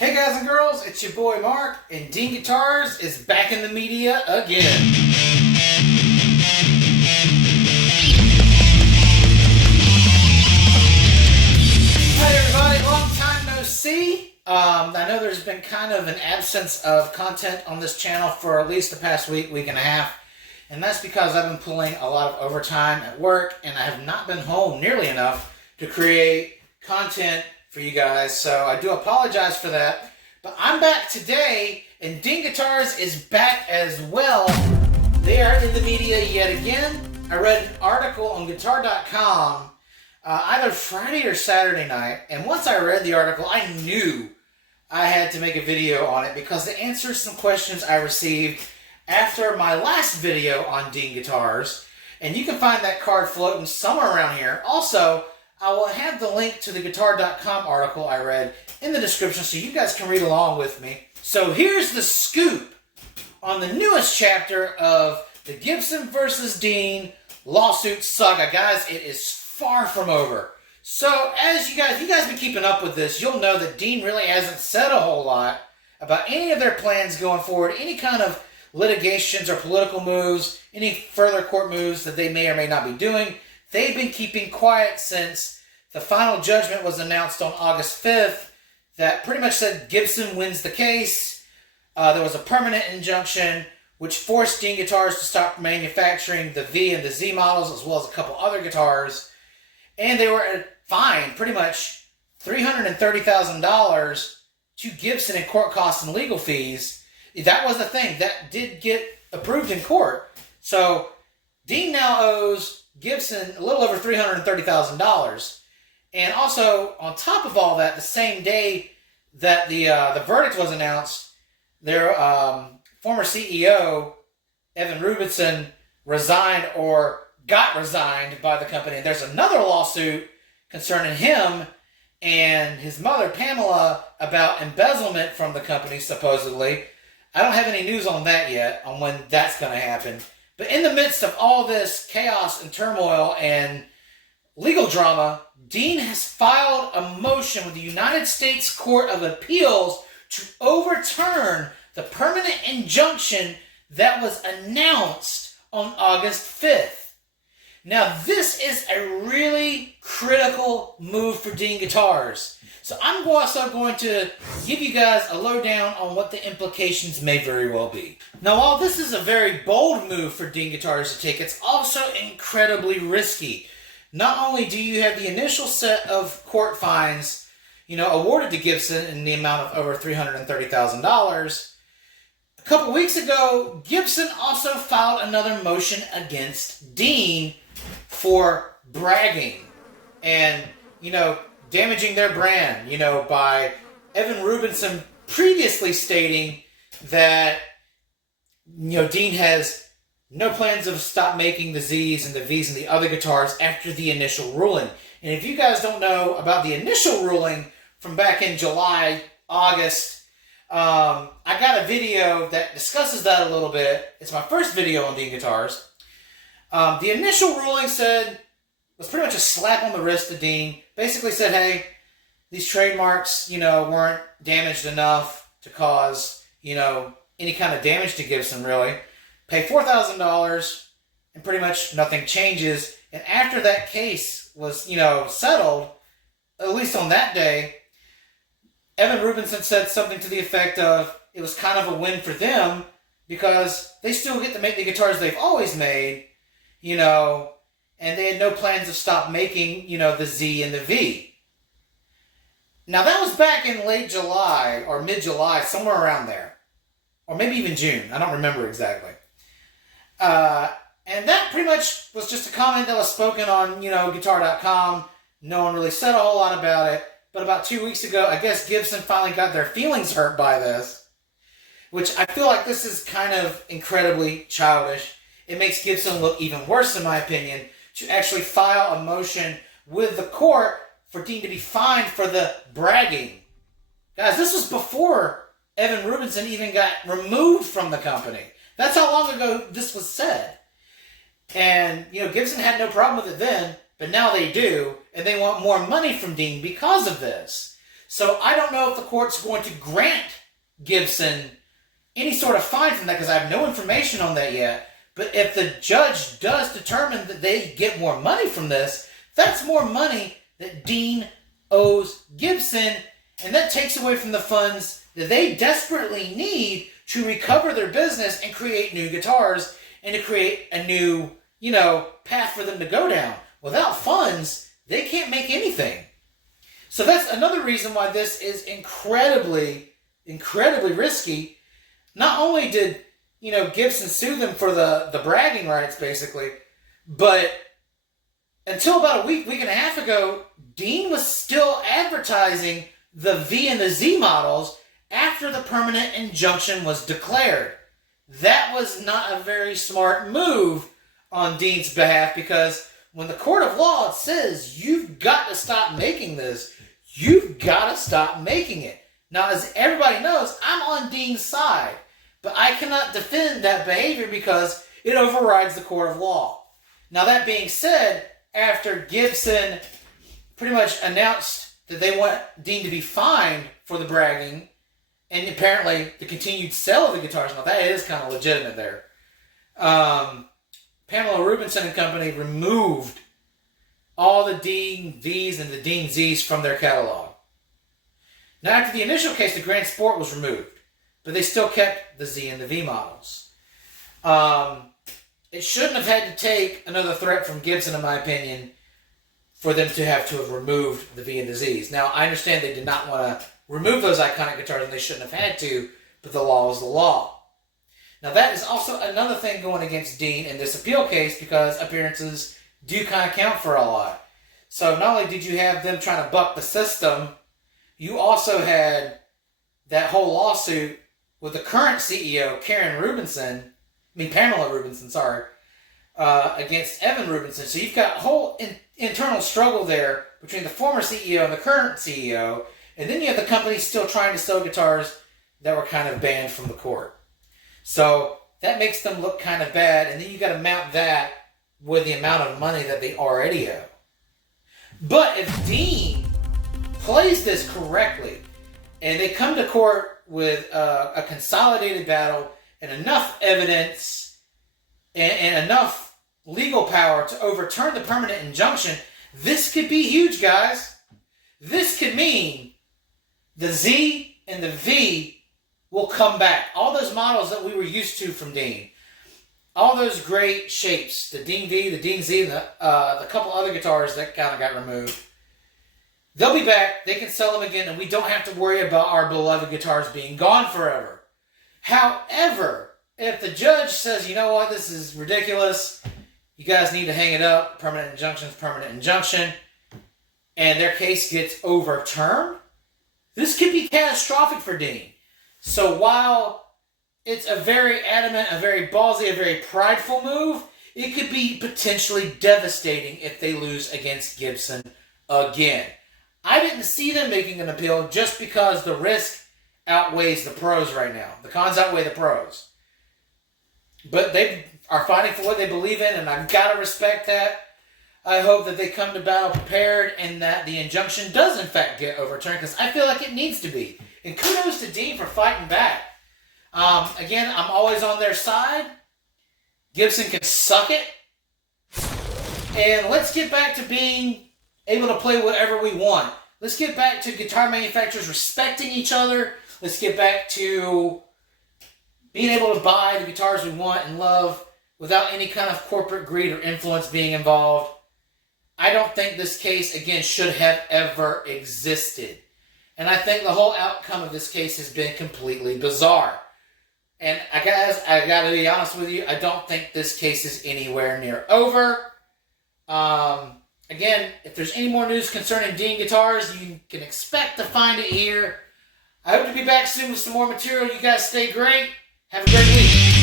Hey guys and girls, it's your boy Mark, and Dean Guitars is back in the media again. Hi everybody, long time no see. I know there's been kind of an absence of content on this channel for at least the past week and a half. And that's because I've been pulling a lot of overtime at work and I have not been home nearly enough to create content for you guys. So I do apologize for that. But I'm back today and Dean Guitars is back as well. They are in the media yet again. I read an article on guitar.com either Friday or Saturday night. And once I read the article, I knew I had to make a video on it because it answers some questions I received after my last video on Dean Guitars. And you can find that card floating somewhere around here. Also, I will have the link to the guitar.com article I read in the description so you guys can read along with me. So here's the scoop on the newest chapter of the Gibson versus Dean lawsuit saga. Guys, it is far from over. So as you guys been keeping up with this, you'll know that Dean really hasn't said a whole lot about any of their plans going forward, any kind of litigations or political moves, any further court moves that they may or may not be doing. They've been keeping quiet since the final judgment was announced on August 5th that pretty much said Gibson wins the case. There was a permanent injunction which forced Dean Guitars to stop manufacturing the V and the Z models as well as a couple other guitars. And they were fined pretty much $330,000 to Gibson in court costs and legal fees. That was the thing. That did get approved in court. So Dean now owes Gibson a little over $330,000. And also, on top of all that, the same day that the verdict was announced, their former CEO, Evan Rubinson, resigned or got resigned by the company. And there's another lawsuit concerning him and his mother, Pamela, about embezzlement from the company, supposedly. I don't have any news on that yet, on when that's going to happen. But in the midst of all this chaos and turmoil and legal drama, Dean has filed a motion with the United States Court of Appeals to overturn the permanent injunction that was announced on August 5th. Now, this is a really critical move for Dean Guitars. So I'm also going to give you guys a lowdown on what the implications may very well be. Now, while this is a very bold move for Dean Guitars to take, it's also incredibly risky. Not only do you have the initial set of court fines, awarded to Gibson in the amount of over $330,000, a couple weeks ago, Gibson also filed another motion against Dean for bragging and, damaging their brand, by Evan Rubinson previously stating that, Dean has no plans of stop making the Zs and the Vs and the other guitars after the initial ruling. And if you guys don't know about the initial ruling from back in July, August, I got a video that discusses that a little bit. It's my first video on Dean Guitars. The initial ruling was pretty much a slap on the wrist to Dean. Basically said, hey, these trademarks, weren't damaged enough to cause, any kind of damage to Gibson, really. Pay $4,000 and pretty much nothing changes. And after that case was, settled, at least on that day, Evan Rubinson said something to the effect of it was kind of a win for them because they still get to make the guitars they've always made, and they had no plans to stop making, the Z and the V. Now, that was back in late July or mid-July, somewhere around there. Or maybe even June. I don't remember exactly. And that pretty much was just a comment that was spoken on, guitar.com. No one really said a whole lot about it. But about 2 weeks ago, I guess Gibson finally got their feelings hurt by this. Which I feel like this is kind of incredibly childish. It makes Gibson look even worse, in my opinion, to actually file a motion with the court for Dean to be fined for the bragging. Guys, this was before Evan Rubinson even got removed from the company. That's how long ago this was said. And, Gibson had no problem with it then, but now they do, and they want more money from Dean because of this. So I don't know if the court's going to grant Gibson any sort of fine from that, because I have no information on that yet. But if the judge does determine that they get more money from this, that's more money that Dean owes Gibson, and that takes away from the funds that they desperately need to recover their business and create new guitars and to create a new, path for them to go down. Without funds, they can't make anything. So that's another reason why this is incredibly, incredibly risky. Not only did, Gibson sue them for the bragging rights, basically, but until about a week and a half ago, Dean was still advertising the V and the Z models after the permanent injunction was declared. That was not a very smart move on Dean's behalf, because when the court of law says you've got to stop making this, you've got to stop making it. Now, as everybody knows, I'm on Dean's side, but I cannot defend that behavior because it overrides the court of law. Now, that being said, after Gibson pretty much announced that they want Dean to be fined for the bragging, and apparently the continued sale of the guitars, now that is kind of legitimate there. Pamela Rubinson and Company removed all the Dean V's and the Dean Z's from their catalog. Now, after the initial case, the Grand Sport was removed, but they still kept the Z and the V models. It shouldn't have had to take another threat from Gibson, in my opinion, for them to have removed the V and the Z's. Now, I understand they did not want to remove those iconic guitars, and they shouldn't have had to, but the law is the law. Now, that is also another thing going against Dean in this appeal case, because appearances do kind of count for a lot. So not only did you have them trying to buck the system, you also had that whole lawsuit with the current CEO, Pamela Rubinson, against Evan Rubinson. So you've got a whole internal struggle there between the former CEO and the current CEO, and then you have the company still trying to sell guitars that were kind of banned from the court. So that makes them look kind of bad, and then you got to mount that with the amount of money that they already owe. But if Dean plays this correctly, and they come to court with a consolidated battle and enough evidence and enough legal power to overturn the permanent injunction, this could be huge, guys. This could mean the Z and the V will come back. All those models that we were used to from Dean, all those great shapes, the Dean V, the Dean Z, and the couple other guitars that kind of got removed, they'll be back. They can sell them again, and we don't have to worry about our beloved guitars being gone forever. However, if the judge says, you know what, this is ridiculous, you guys need to hang it up, permanent injunction, and their case gets overturned, this could be catastrophic for Dean. So while it's a very adamant, a very ballsy, a very prideful move, it could be potentially devastating if they lose against Gibson again. I didn't see them making an appeal just because the risk outweighs the pros right now. The cons outweigh the pros. But they are fighting for what they believe in, and I've got to respect that. I hope that they come to battle prepared and that the injunction does in fact get overturned, because I feel like it needs to be. And kudos to Dean for fighting back. Again, I'm always on their side. Gibson can suck it. And let's get back to being able to play whatever we want. Let's get back to guitar manufacturers respecting each other. Let's get back to being able to buy the guitars we want and love without any kind of corporate greed or influence being involved. I don't think this case, again, should have ever existed. And I think the whole outcome of this case has been completely bizarre. And I got to be honest with you, I don't think this case is anywhere near over. Again, if there's any more news concerning Dean guitars, you can expect to find it here. I hope to be back soon with some more material. You guys stay great. Have a great week.